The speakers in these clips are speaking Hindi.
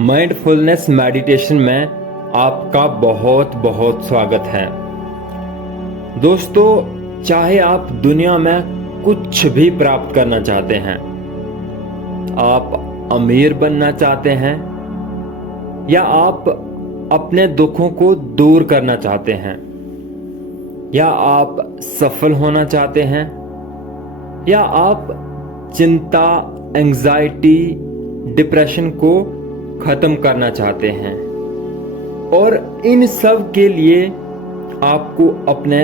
माइंडफुलनेस मेडिटेशन में आपका बहुत बहुत स्वागत है। दोस्तों, चाहे आप दुनिया में कुछ भी प्राप्त करना चाहते हैं, आप अमीर बनना चाहते हैं या आप अपने दुखों को दूर करना चाहते हैं, या आप सफल होना चाहते हैं, या आप चिंता, एंजाइटी, डिप्रेशन को खत्म करना चाहते हैं, और इन सब के लिए आपको अपने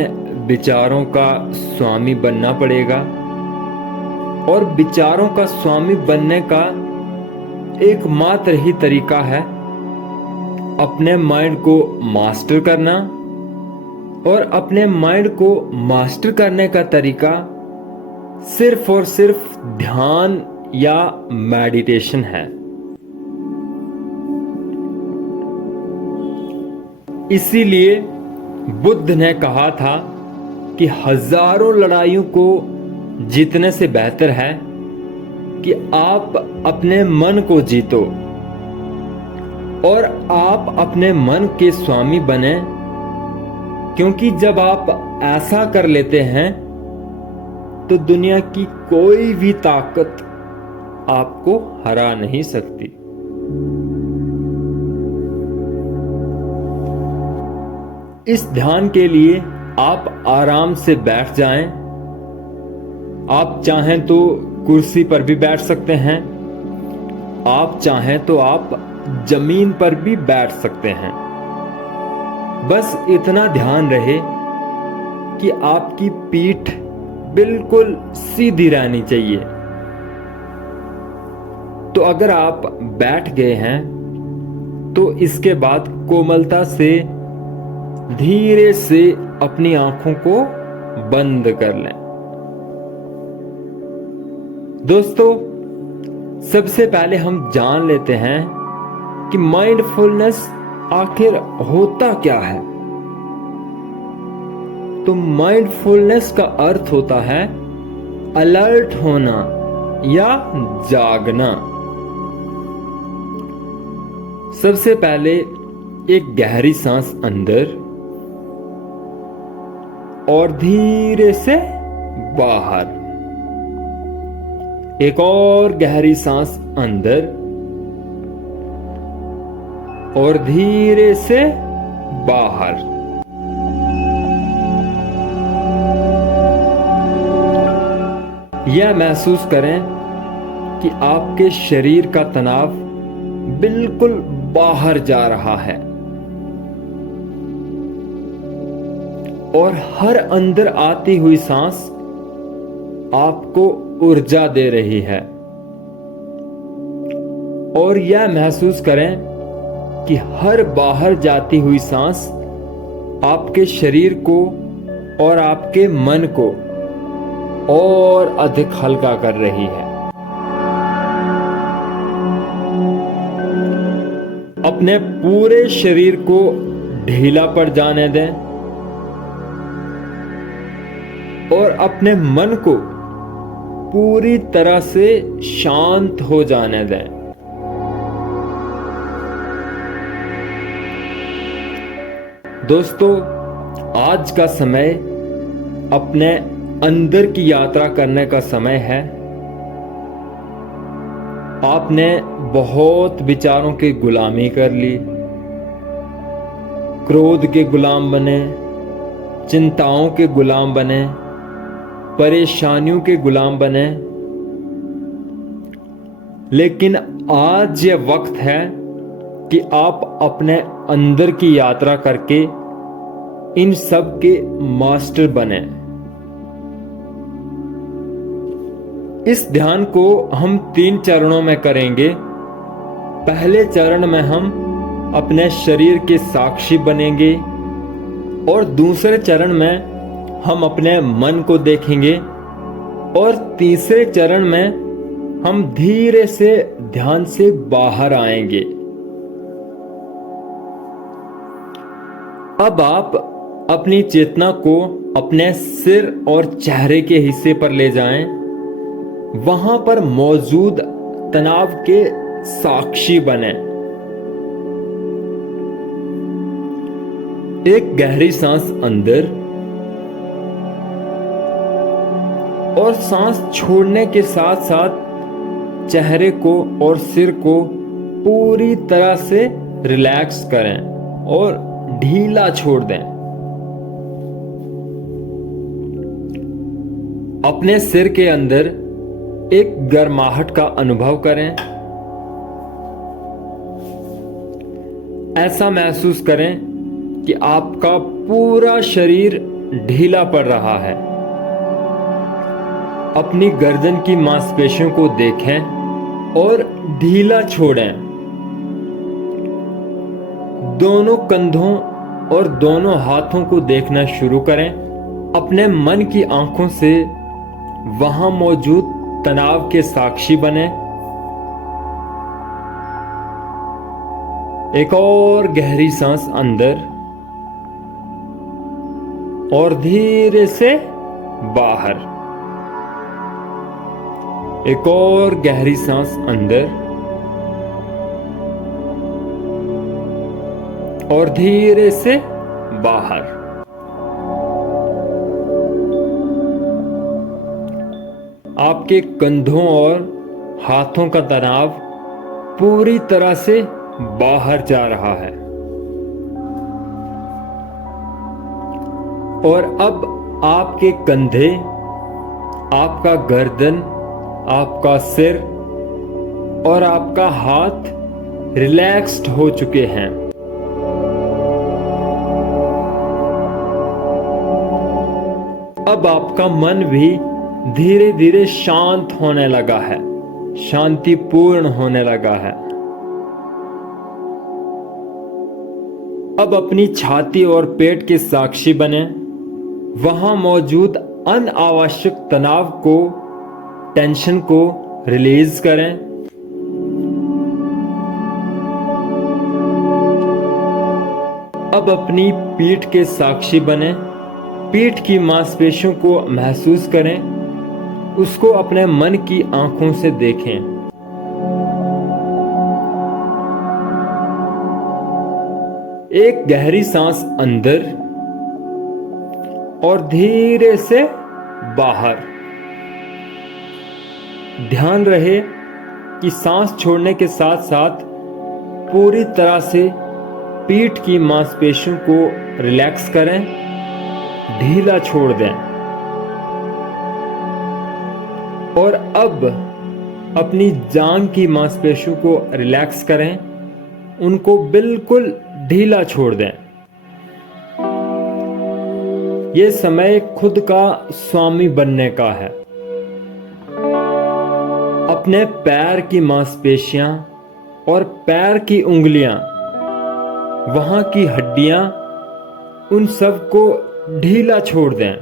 विचारों का स्वामी बनना पड़ेगा। और विचारों का स्वामी बनने का एकमात्र ही तरीका है अपने माइंड को मास्टर करना। और अपने माइंड को मास्टर करने का तरीका सिर्फ और सिर्फ ध्यान या मेडिटेशन है। इसीलिए बुद्ध ने कहा था कि हजारों लड़ाइयों को जीतने से बेहतर है कि आप अपने मन को जीतो और आप अपने मन के स्वामी बने, क्योंकि जब आप ऐसा कर लेते हैं तो दुनिया की कोई भी ताकत आपको हरा नहीं सकती। इस ध्यान के लिए आप आराम से बैठ जाएं। आप चाहें तो कुर्सी पर भी बैठ सकते हैं, आप चाहें तो आप जमीन पर भी बैठ सकते हैं। बस इतना ध्यान रहे कि आपकी पीठ बिल्कुल सीधी रहनी चाहिए। तो अगर आप बैठ गए हैं तो इसके बाद कोमलता से धीरे से अपनी आंखों को बंद कर लें। दोस्तों, सबसे पहले हम जान लेते हैं कि माइंडफुलनेस आखिर होता क्या है। तो माइंडफुलनेस का अर्थ होता है अलर्ट होना या जागना। सबसे पहले एक गहरी सांस अंदर और धीरे से बाहर। एक और गहरी सांस अंदर और धीरे से बाहर। यह महसूस करें कि आपके शरीर का तनाव बिल्कुल बाहर जा रहा है और हर अंदर आती हुई सांस आपको ऊर्जा दे रही है। और यह महसूस करें कि हर बाहर जाती हुई सांस आपके शरीर को और आपके मन को और अधिक हल्का कर रही है। अपने पूरे शरीर को ढीला पड़ जाने दें और अपने मन को पूरी तरह से शांत हो जाने दें। दोस्तों, आज का समय अपने अंदर की यात्रा करने का समय है। आपने बहुत विचारों की गुलामी कर ली, क्रोध के गुलाम बने, चिंताओं के गुलाम बने, परेशानियों के गुलाम बने। लेकिन आज ये वक्त है कि आप अपने अंदर की यात्रा करके इन सब के मास्टर बने। इस ध्यान को हम 3 चरणों में करेंगे। पहले चरण में हम अपने शरीर के साक्षी बनेंगे और दूसरे चरण में हम अपने मन को देखेंगे और तीसरे चरण में हम धीरे से ध्यान से बाहर आएंगे। अब आप अपनी चेतना को अपने सिर और चेहरे के हिस्से पर ले जाएं। वहां पर मौजूद तनाव के साक्षी बने एक गहरी सांस अंदर और सांस छोड़ने के साथ साथ चेहरे को और सिर को पूरी तरह से रिलैक्स करें और ढीला छोड़ दें। अपने सिर के अंदर एक गर्माहट का अनुभव करें। ऐसा महसूस करें कि आपका पूरा शरीर ढीला पड़ रहा है। अपनी गर्दन की मांसपेशियों को देखें और ढीला छोड़ें। दोनों कंधों और दोनों हाथों को देखना शुरू करें। अपने मन की आंखों से वहां मौजूद तनाव के साक्षी बने। एक और गहरी सांस अंदर और धीरे से बाहर। एक और गहरी सांस अंदर और धीरे से बाहर। आपके कंधों और हाथों का तनाव पूरी तरह से बाहर जा रहा है। और अब आपके कंधे, आपका गर्दन, आपका सिर और आपका हाथ रिलैक्स्ड हो चुके हैं। अब आपका मन भी धीरे धीरे शांत होने लगा है, शांतिपूर्ण होने लगा है। अब अपनी छाती और पेट के साक्षी बने। वहां मौजूद अनावश्यक तनाव को, टेंशन को रिलीज करें। अब अपनी पीठ के साक्षी बने। पीठ की मांसपेशियों को महसूस करें, उसको अपने मन की आंखों से देखें। एक गहरी सांस अंदर और धीरे से बाहर। ध्यान रहे कि सांस छोड़ने के साथ साथ पूरी तरह से पीठ की मांसपेशियों को रिलैक्स करें, ढीला छोड़ दें। और अब अपनी जांघ की मांसपेशियों को रिलैक्स करें, उनको बिल्कुल ढीला छोड़ दें। ये समय खुद का स्वामी बनने का है। अपने पैर की मांसपेशियां और पैर की उंगलियां, वहां की हड्डियां, उन सब को ढीला छोड़ दें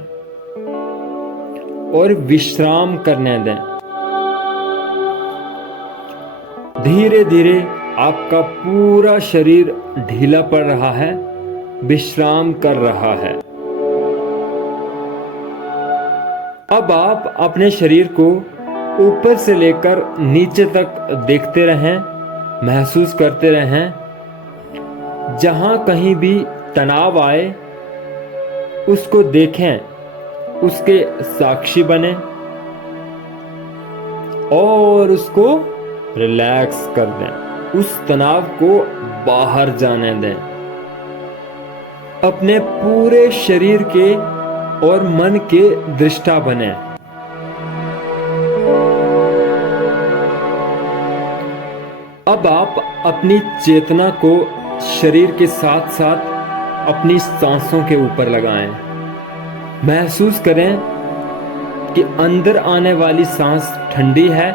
और विश्राम करने दें। धीरे धीरे आपका पूरा शरीर ढीला पड़ रहा है, विश्राम कर रहा है। अब आप अपने शरीर को ऊपर से लेकर नीचे तक देखते रहें, महसूस करते रहें। जहां कहीं भी तनाव आए उसको देखें, उसके साक्षी बने और उसको रिलैक्स कर दें, उस तनाव को बाहर जाने दें। अपने पूरे शरीर के और मन के दृष्टा बने। अब आप अपनी चेतना को शरीर के साथ साथ अपनी सांसों के ऊपर लगाएं। महसूस करें कि अंदर आने वाली सांस ठंडी है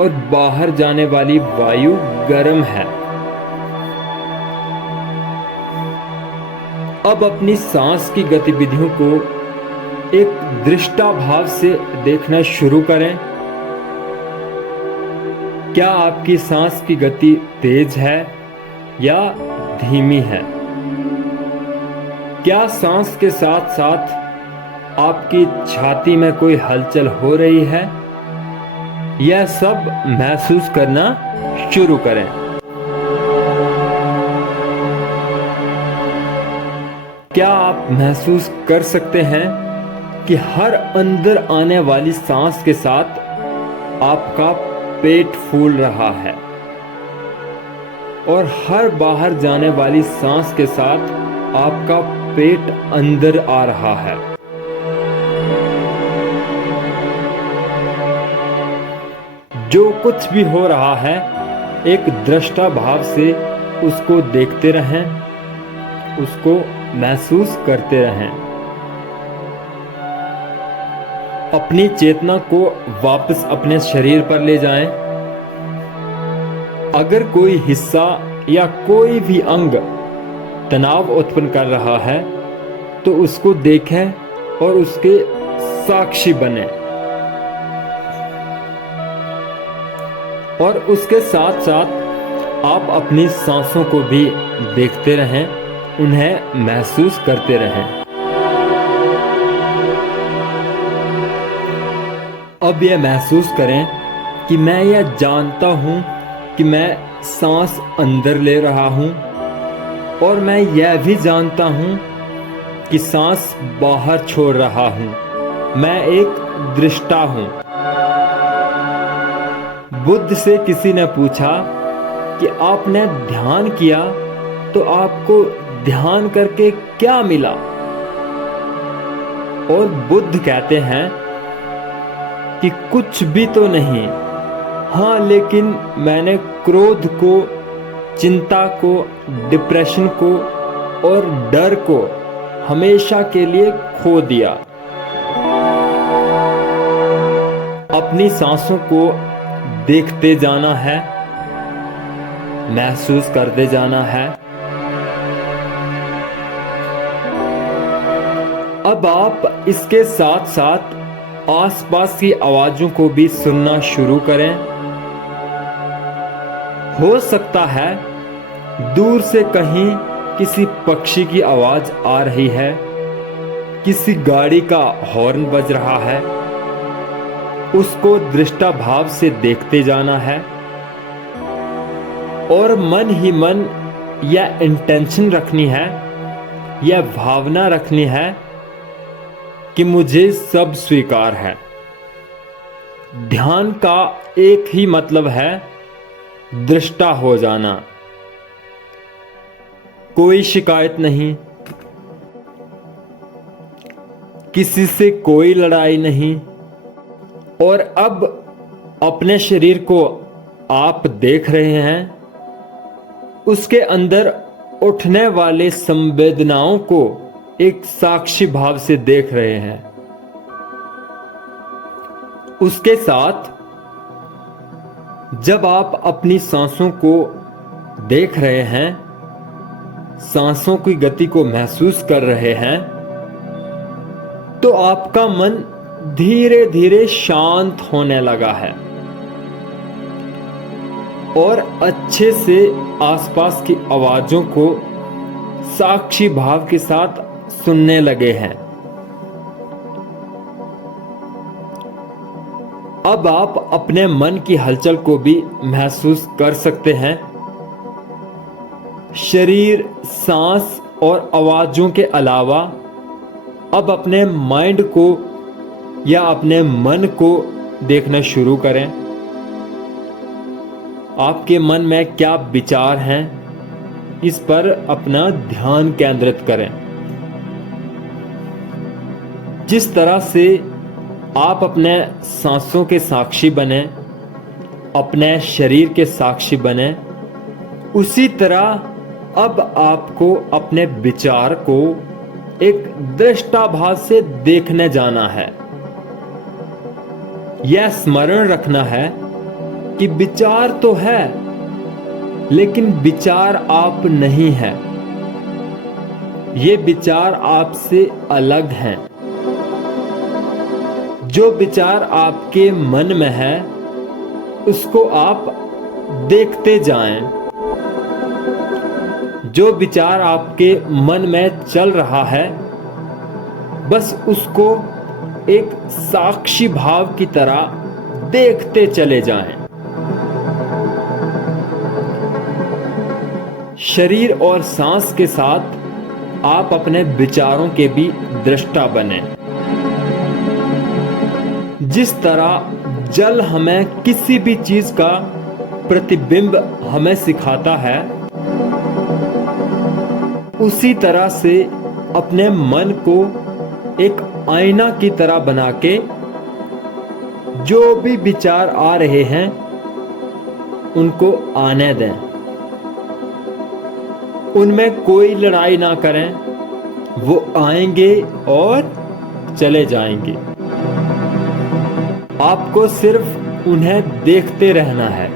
और बाहर जाने वाली वायु गर्म है। अब अपनी सांस की गतिविधियों को एक दृष्टा भाव से देखना शुरू करें। क्या आपकी सांस की गति तेज है या धीमी है? क्या सांस के साथ साथ आपकी छाती में कोई हलचल हो रही है? यह सब महसूस करना शुरू करें। क्या आप महसूस कर सकते हैं कि हर अंदर आने वाली सांस के साथ आपका पेट फूल रहा है और हर बाहर जाने वाली सांस के साथ आपका पेट अंदर आ रहा है। जो कुछ भी हो रहा है एक दृष्टा भाव से उसको देखते रहें, उसको महसूस करते रहें। अपनी चेतना को वापस अपने शरीर पर ले जाएं। अगर कोई हिस्सा या कोई भी अंग तनाव उत्पन्न कर रहा है तो उसको देखें और उसके साक्षी बने और उसके साथ साथ आप अपनी सांसों को भी देखते रहें, उन्हें महसूस करते रहें। अब यह महसूस करें कि मैं यह जानता हूं कि मैं सांस अंदर ले रहा हूं और मैं यह भी जानता हूं कि सांस बाहर छोड़ रहा हूं। मैं एक दृष्टा हूं। बुद्ध से किसी ने पूछा कि आपने ध्यान किया तो आपको ध्यान करके क्या मिला? और बुद्ध कहते हैं कि कुछ भी तो नहीं, हाँ लेकिन मैंने क्रोध को, चिंता को, डिप्रेशन को और डर को हमेशा के लिए खो दिया। अपनी सांसों को देखते जाना है, महसूस करते जाना है। अब आप इसके साथ साथ आसपास की आवाजों को भी सुनना शुरू करें। हो सकता है दूर से कहीं किसी पक्षी की आवाज आ रही है, किसी गाड़ी का हॉर्न बज रहा है, उसको दृष्टा भाव से देखते जाना है और मन ही मन यह इंटेंशन रखनी है, यह भावना रखनी है कि मुझे सब स्वीकार है। ध्यान का एक ही मतलब है दृष्टा हो जाना। कोई शिकायत नहीं, किसी से कोई लड़ाई नहीं। और अब अपने शरीर को आप देख रहे हैं, उसके अंदर उठने वाले संवेदनाओं को एक साक्षी भाव से देख रहे हैं। उसके साथ जब आप अपनी सांसों को देख रहे हैं, सांसों की गति को महसूस कर रहे हैं, तो आपका मन धीरे धीरे शांत होने लगा है और अच्छे से आसपास की आवाजों को साक्षी भाव के साथ सुनने लगे हैं। अब आप अपने मन की हलचल को भी महसूस कर सकते हैं। शरीर, सांस और आवाजों के अलावा अब अपने माइंड को या अपने मन को देखना शुरू करें। आपके मन में क्या विचार हैं, इस पर अपना ध्यान केंद्रित करें। जिस तरह से आप अपने सांसों के साक्षी बने, अपने शरीर के साक्षी बने, उसी तरह अब आपको अपने विचार को एक दृष्टाभास से देखने जाना है। यह स्मरण रखना है कि विचार तो है, लेकिन विचार आप नहीं हैं। ये विचार आपसे अलग हैं। जो विचार आपके मन में है उसको आप देखते जाएं। जो विचार आपके मन में चल रहा है बस उसको एक साक्षी भाव की तरह देखते चले जाएं। शरीर और सांस के साथ आप अपने विचारों के भी दृष्टा बने। जिस तरह जल हमें किसी भी चीज का प्रतिबिंब हमें सिखाता है, उसी तरह से अपने मन को एक आईना की तरह बना के जो भी विचार आ रहे हैं उनको आने दें। उनमें कोई लड़ाई ना करें, वो आएंगे और चले जाएंगे। आपको सिर्फ उन्हें देखते रहना है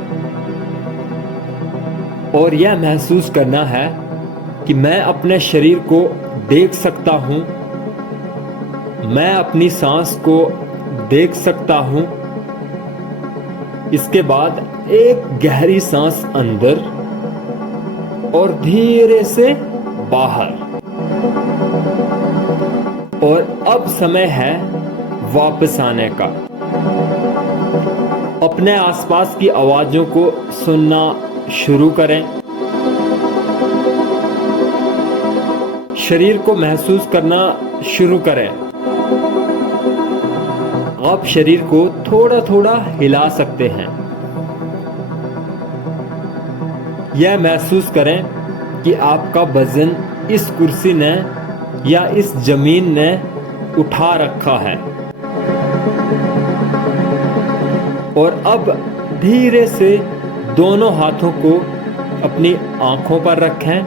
और यह महसूस करना है कि मैं अपने शरीर को देख सकता हूं, मैं अपनी सांस को देख सकता हूं। इसके बाद एक गहरी सांस अंदर और धीरे से बाहर। और अब समय है वापस आने का। अपने आसपास की आवाजों को सुनना शुरू करें। शरीर को महसूस करना शुरू करें। आप शरीर को थोड़ा थोड़ा हिला सकते हैं। यह महसूस करें कि आपका वजन इस कुर्सी ने या इस जमीन ने उठा रखा है। और अब धीरे से दोनों हाथों को अपनी आंखों पर रखें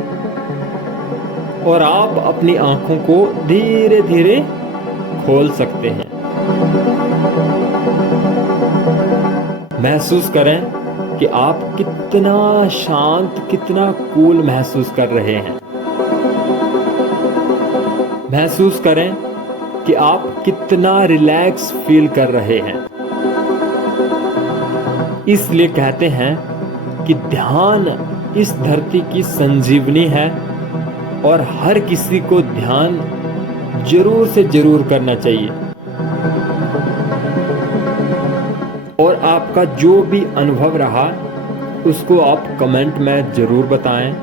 और आप अपनी आंखों को धीरे धीरे खोल सकते हैं। महसूस करें कि आप कितना शांत, कितना कूल महसूस कर रहे हैं। महसूस करें कि आप कितना रिलैक्स फील कर रहे हैं। इसलिए कहते हैं कि ध्यान इस धरती की संजीवनी है और हर किसी को ध्यान जरूर से जरूर करना चाहिए। और आपका जो भी अनुभव रहा उसको आप कमेंट में जरूर बताएं।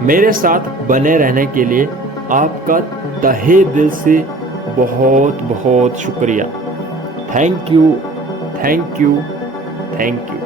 मेरे साथ बने रहने के लिए आपका तहे दिल से बहुत बहुत शुक्रिया। Thank you, thank you, thank you.